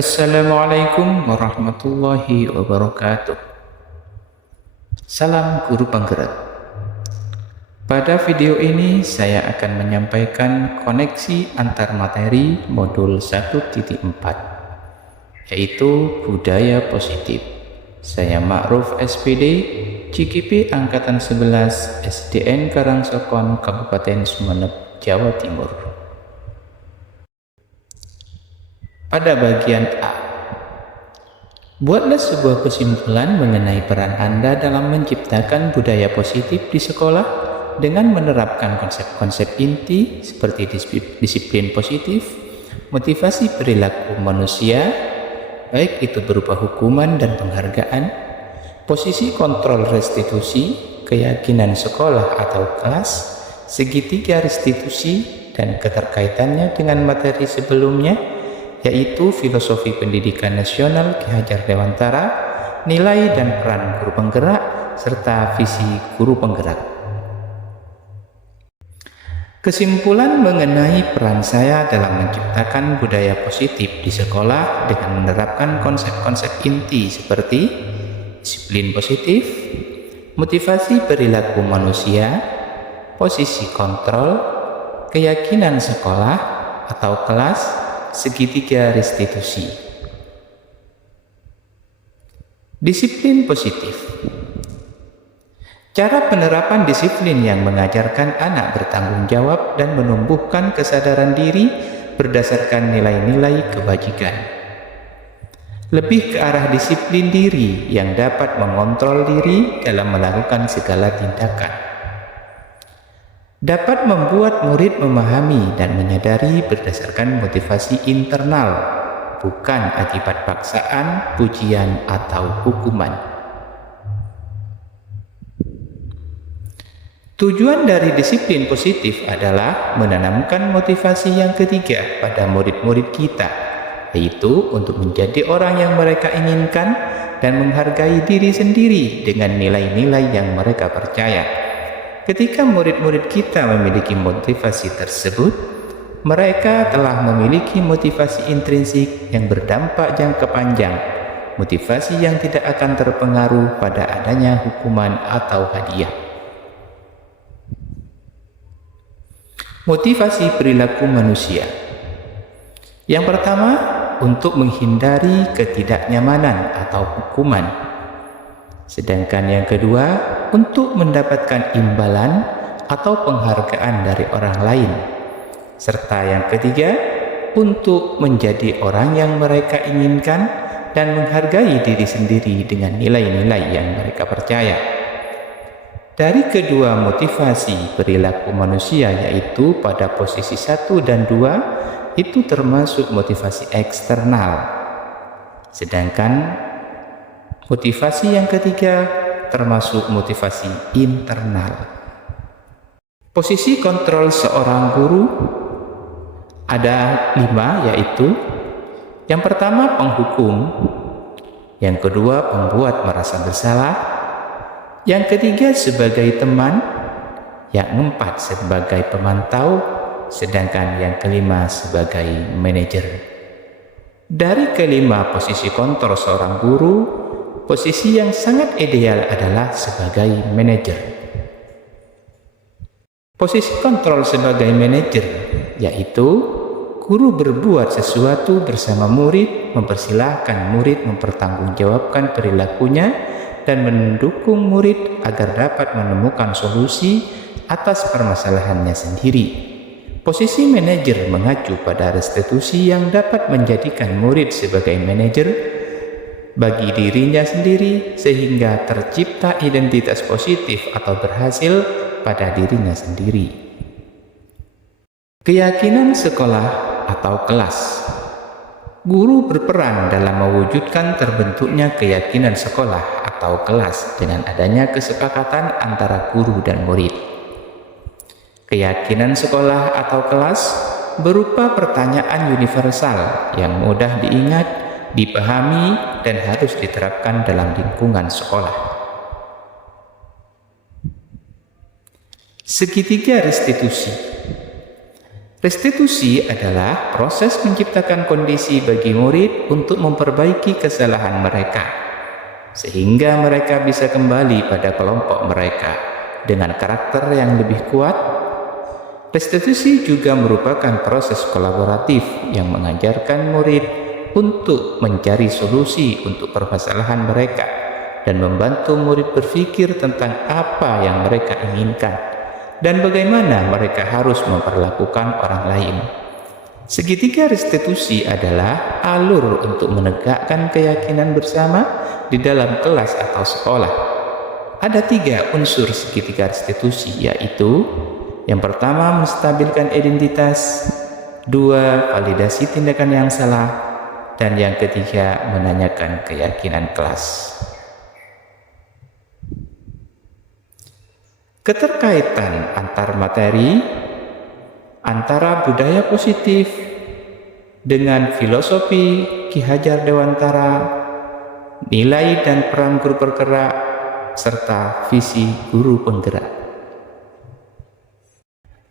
Assalamualaikum warahmatullahi wabarakatuh. Salam guru penggerak. Pada video ini saya akan menyampaikan koneksi antar materi modul 1.4 yaitu budaya positif. Saya Ma'ruf SPD, CKP Angkatan 11 SDN Karangsokon, Kabupaten Sumeneb, Jawa Timur. Pada bagian A, buatlah sebuah kesimpulan mengenai peran Anda dalam menciptakan budaya positif di sekolah dengan menerapkan konsep-konsep inti seperti disiplin positif, motivasi perilaku manusia, baik itu berupa hukuman dan penghargaan, posisi kontrol restitusi, keyakinan sekolah atau kelas, segitiga restitusi, dan keterkaitannya dengan materi sebelumnya, yaitu filosofi pendidikan nasional Ki Hajar Dewantara, nilai dan peran guru penggerak, serta visi guru penggerak. Kesimpulan mengenai peran saya dalam menciptakan budaya positif di sekolah dengan menerapkan konsep-konsep inti seperti disiplin positif, motivasi perilaku manusia, posisi kontrol, keyakinan sekolah atau kelas, segitiga restitusi. Disiplin positif. Cara penerapan disiplin yang mengajarkan anak bertanggung jawab dan menumbuhkan kesadaran diri berdasarkan nilai-nilai kebajikan. Lebih ke arah disiplin diri yang dapat mengontrol diri dalam melakukan segala tindakan. Dapat membuat murid memahami dan menyadari berdasarkan motivasi internal, bukan akibat paksaan, pujian, atau hukuman. Tujuan dari disiplin positif adalah menanamkan motivasi yang ketiga pada murid-murid kita, yaitu untuk menjadi orang yang mereka inginkan dan menghargai diri sendiri dengan nilai-nilai yang mereka percaya. Ketika murid-murid kita memiliki motivasi tersebut, mereka telah memiliki motivasi intrinsik yang berdampak jangka panjang, motivasi yang tidak akan terpengaruh pada adanya hukuman atau hadiah. Motivasi perilaku manusia. Yang pertama, untuk menghindari ketidaknyamanan atau hukuman. Sedangkan yang kedua, untuk mendapatkan imbalan atau penghargaan dari orang lain. Serta yang ketiga, untuk menjadi orang yang mereka inginkan dan menghargai diri sendiri dengan nilai-nilai yang mereka percaya. Dari kedua motivasi perilaku manusia, yaitu pada posisi 1 dan 2, itu termasuk motivasi eksternal. Sedangkan motivasi yang ketiga termasuk motivasi internal. Posisi kontrol seorang guru ada 5, yaitu yang pertama penghukum, yang kedua pembuat merasa bersalah, yang ketiga sebagai teman, yang keempat sebagai pemantau, sedangkan yang kelima sebagai manajer. Dari kelima posisi kontrol seorang guru, posisi yang sangat ideal adalah sebagai manajer. Posisi kontrol sebagai manajer yaitu guru berbuat sesuatu bersama murid, mempersilahkan murid mempertanggungjawabkan perilakunya dan mendukung murid agar dapat menemukan solusi atas permasalahannya sendiri. Posisi manajer mengacu pada restitusi yang dapat menjadikan murid sebagai manajer bagi dirinya sendiri sehingga tercipta identitas positif atau berhasil pada dirinya sendiri. Keyakinan sekolah atau kelas. Guru berperan dalam mewujudkan terbentuknya keyakinan sekolah atau kelas dengan adanya kesepakatan antara guru dan murid. Keyakinan sekolah atau kelas berupa pertanyaan universal yang mudah diingat, dipahami, dan harus diterapkan dalam lingkungan sekolah. Segitiga restitusi. Restitusi adalah proses menciptakan kondisi bagi murid untuk memperbaiki kesalahan mereka, sehingga mereka bisa kembali pada kelompok mereka dengan karakter yang lebih kuat. Restitusi juga merupakan proses kolaboratif yang mengajarkan murid untuk mencari solusi untuk permasalahan mereka dan membantu murid berpikir tentang apa yang mereka inginkan dan bagaimana mereka harus memperlakukan orang lain. Segitiga restitusi adalah alur untuk menegakkan keyakinan bersama di dalam kelas atau sekolah. Ada 3 unsur segitiga restitusi, yaitu yang pertama, menstabilkan identitas, 2, validasi tindakan yang salah, dan yang ketiga, menanyakan keyakinan kelas. Keterkaitan antar materi antara budaya positif dengan filosofi Ki Hajar Dewantara, nilai dan peran guru penggerak, serta visi guru penggerak.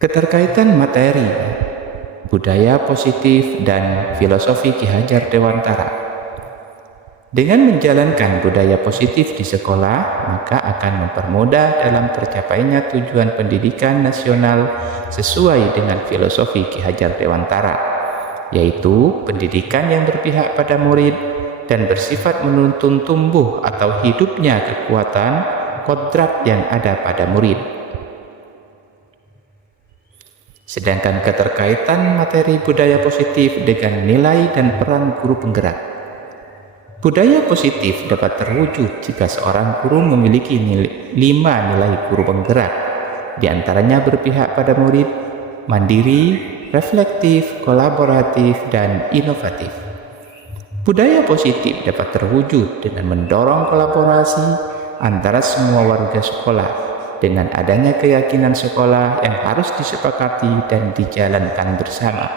Keterkaitan materi budaya positif dan filosofi Ki Hajar Dewantara. Dengan menjalankan budaya positif di sekolah, maka akan mempermudah dalam tercapainya tujuan pendidikan nasional sesuai dengan filosofi Ki Hajar Dewantara, yaitu pendidikan yang berpihak pada murid dan bersifat menuntun tumbuh atau hidupnya kekuatan kodrat yang ada pada murid. Sedangkan keterkaitan materi budaya positif dengan nilai dan peran guru penggerak. Budaya positif dapat terwujud jika seorang guru memiliki 5 nilai guru penggerak, di antaranya berpihak pada murid, mandiri, reflektif, kolaboratif, dan inovatif. Budaya positif dapat terwujud dengan mendorong kolaborasi antara semua warga sekolah dengan adanya keyakinan sekolah yang harus disepakati dan dijalankan bersama.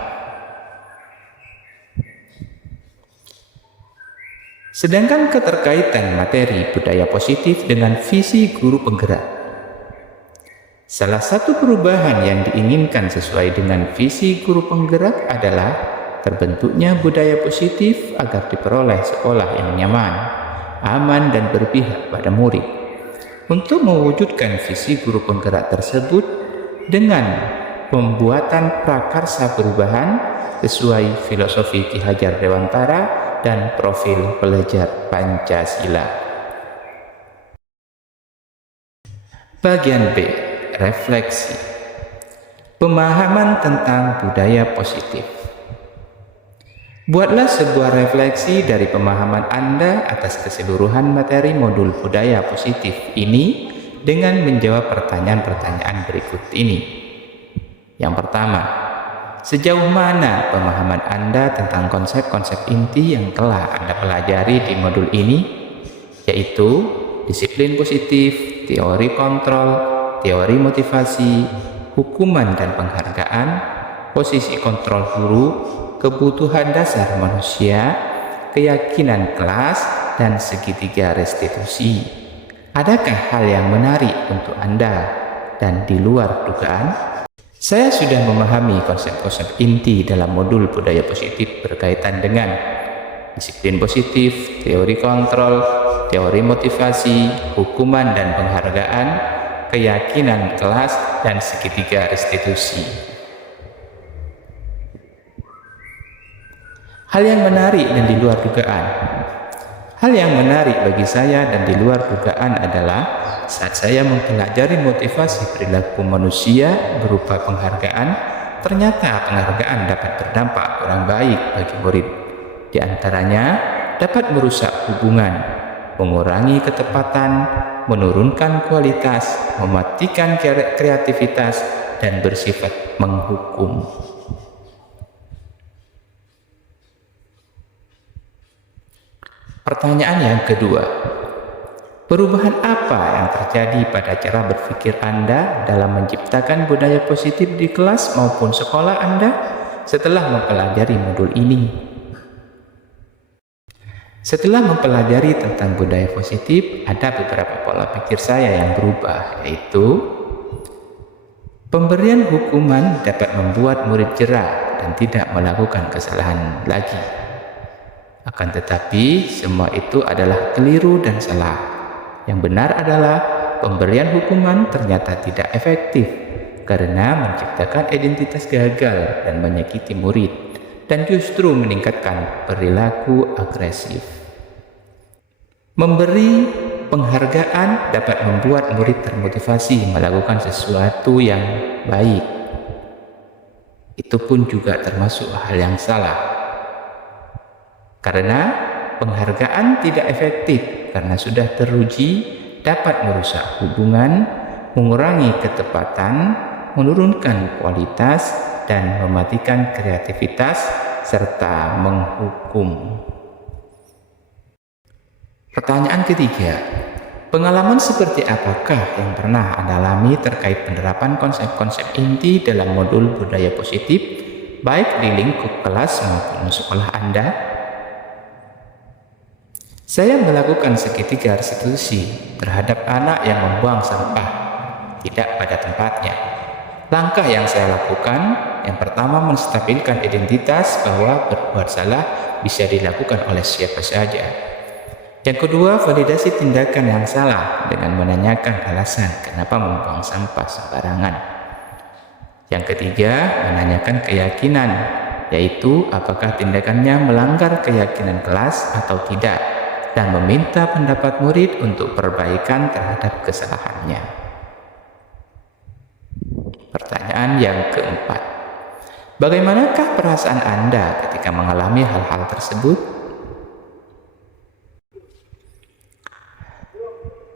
Sedangkan keterkaitan materi budaya positif dengan visi guru penggerak. Salah satu perubahan yang diinginkan sesuai dengan visi guru penggerak adalah terbentuknya budaya positif agar diperoleh sekolah yang nyaman, aman, dan berpihak pada murid. Untuk mewujudkan visi guru penggerak tersebut dengan pembuatan prakarsa perubahan sesuai filosofi Ki Hajar Dewantara dan profil pelajar Pancasila. Bagian B, refleksi. Pemahaman tentang budaya positif. Buatlah sebuah refleksi dari pemahaman Anda atas keseluruhan materi modul budaya positif ini dengan menjawab pertanyaan-pertanyaan berikut ini. Yang pertama, sejauh mana pemahaman Anda tentang konsep-konsep inti yang telah Anda pelajari di modul ini, yaitu disiplin positif, teori kontrol, teori motivasi, hukuman dan penghargaan, posisi kontrol guru, kebutuhan dasar manusia, keyakinan kelas, dan segitiga restitusi. Adakah hal yang menarik untuk Anda dan di luar dugaan? Saya sudah memahami konsep-konsep inti dalam modul budaya positif berkaitan dengan disiplin positif, teori kontrol, teori motivasi, hukuman dan penghargaan, keyakinan kelas, dan segitiga restitusi. Hal yang menarik dan di luar dugaan. Hal yang menarik bagi saya dan di luar dugaan adalah saat saya mempelajari motivasi perilaku manusia berupa penghargaan, ternyata penghargaan dapat berdampak kurang baik bagi murid. Di antaranya dapat merusak hubungan, mengurangi ketepatan, menurunkan kualitas, mematikan kreativitas, dan bersifat menghukum. Pertanyaan yang kedua, perubahan apa yang terjadi pada cara berpikir Anda dalam menciptakan budaya positif di kelas maupun sekolah Anda setelah mempelajari modul ini? Setelah mempelajari tentang budaya positif, ada beberapa pola pikir saya yang berubah, yaitu Pemberian hukuman dapat membuat murid jera dan tidak melakukan kesalahan lagi. Akan tetapi, semua itu adalah keliru dan salah. Yang benar adalah pemberian hukuman ternyata tidak efektif karena menciptakan identitas gagal dan menyakiti murid, dan justru meningkatkan perilaku agresif. Memberi penghargaan dapat membuat murid termotivasi melakukan sesuatu yang baik. Itu pun juga termasuk hal yang salah. Karena penghargaan tidak efektif karena sudah teruji dapat merusak hubungan, mengurangi ketepatan, menurunkan kualitas, dan mematikan kreativitas serta menghukum. Pertanyaan ketiga, pengalaman seperti apakah yang pernah Anda alami terkait penerapan konsep-konsep inti dalam modul budaya positif, baik di lingkup kelas maupun sekolah Anda? Saya melakukan segitiga restitusi terhadap anak yang membuang sampah tidak pada tempatnya. Langkah yang saya lakukan, yang pertama menstabilkan identitas bahwa berbuat salah bisa dilakukan oleh siapa saja. Yang kedua, validasi tindakan yang salah dengan menanyakan alasan kenapa membuang sampah sembarangan. Yang ketiga, menanyakan keyakinan, yaitu apakah tindakannya melanggar keyakinan kelas atau tidak, dan meminta pendapat murid untuk perbaikan terhadap kesalahannya. Pertanyaan yang keempat, bagaimanakah perasaan Anda ketika mengalami hal-hal tersebut?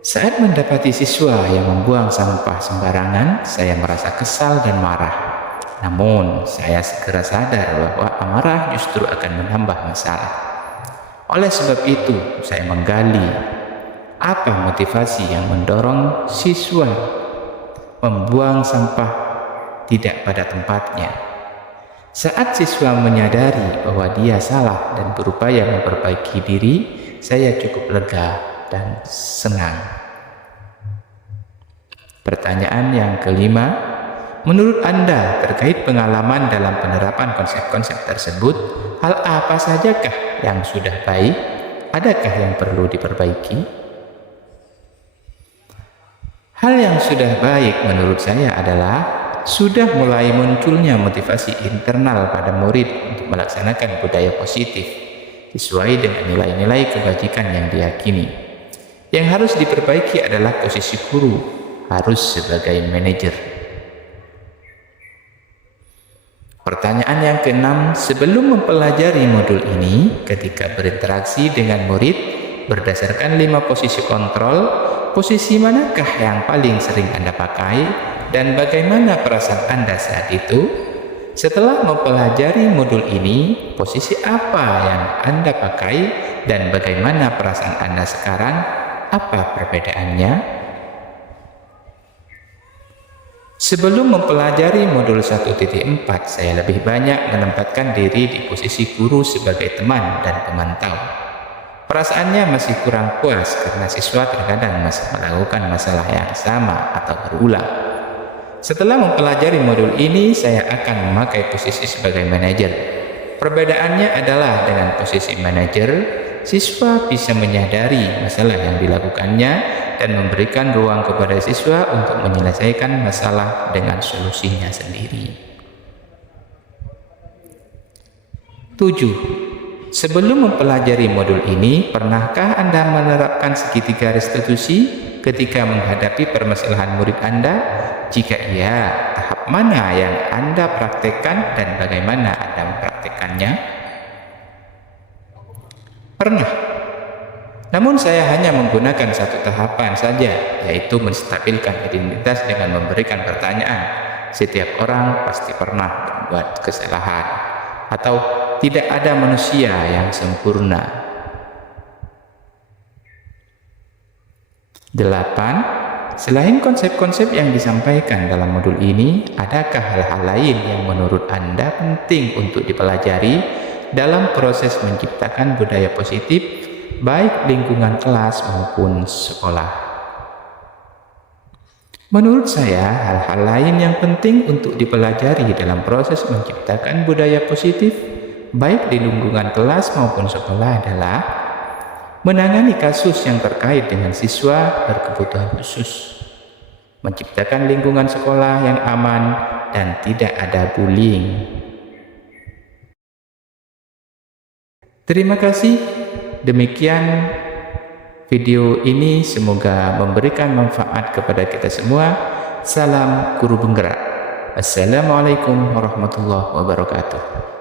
Saat mendapati siswa yang membuang sampah sembarangan, saya merasa kesal dan marah. Namun, saya segera sadar bahwa amarah justru akan menambah masalah. Oleh sebab itu, saya menggali apa motivasi yang mendorong siswa membuang sampah tidak pada tempatnya. Saat siswa menyadari bahwa dia salah dan berupaya memperbaiki diri, saya cukup lega dan senang. Pertanyaan yang kelima, menurut Anda terkait pengalaman dalam penerapan konsep-konsep tersebut, hal apa sajakah yang sudah baik? Adakah yang perlu diperbaiki? Hal yang sudah baik menurut saya adalah sudah mulai munculnya motivasi internal pada murid untuk melaksanakan budaya positif sesuai dengan nilai-nilai kebajikan yang diyakini. Yang harus diperbaiki adalah posisi guru, harus sebagai manajer. Pertanyaan yang keenam, sebelum mempelajari modul ini, ketika berinteraksi dengan murid, berdasarkan 5 posisi kontrol, posisi manakah yang paling sering Anda pakai, dan bagaimana perasaan Anda saat itu? Setelah mempelajari modul ini, posisi apa yang Anda pakai, dan bagaimana perasaan Anda sekarang? Apa perbedaannya? Sebelum mempelajari modul 1.4, saya lebih banyak menempatkan diri di posisi guru sebagai teman dan pemantau. Perasaannya masih kurang puas karena siswa terkadang masih melakukan masalah yang sama atau berulang. Setelah mempelajari modul ini, saya akan memakai posisi sebagai manajer. Perbedaannya adalah dengan posisi manajer, siswa bisa menyadari masalah yang dilakukannya dan memberikan ruang kepada siswa untuk menyelesaikan masalah dengan solusinya sendiri. 7. Sebelum mempelajari modul ini, pernahkah Anda menerapkan segitiga restitusi ketika menghadapi permasalahan murid Anda? Jika iya, tahap mana yang Anda praktekkan dan bagaimana Anda mempraktekannya? Pernah. Namun saya hanya menggunakan satu tahapan saja, yaitu menstabilkan identitas dengan memberikan pertanyaan. Setiap orang pasti pernah membuat kesalahan, atau tidak ada manusia yang sempurna. 8. Selain konsep-konsep yang disampaikan dalam modul ini, adakah hal-hal lain yang menurut Anda penting untuk dipelajari dalam proses menciptakan budaya positif, baik lingkungan kelas maupun sekolah? Menurut saya, hal-hal lain yang penting untuk dipelajari dalam proses menciptakan budaya positif, baik di lingkungan kelas maupun sekolah adalah menangani kasus yang terkait dengan siswa berkebutuhan khusus, menciptakan lingkungan sekolah yang aman dan tidak ada bullying. Terima kasih. Demikian video ini, semoga memberikan manfaat kepada kita semua. Salam guru penggerak. Assalamualaikum warahmatullahi wabarakatuh.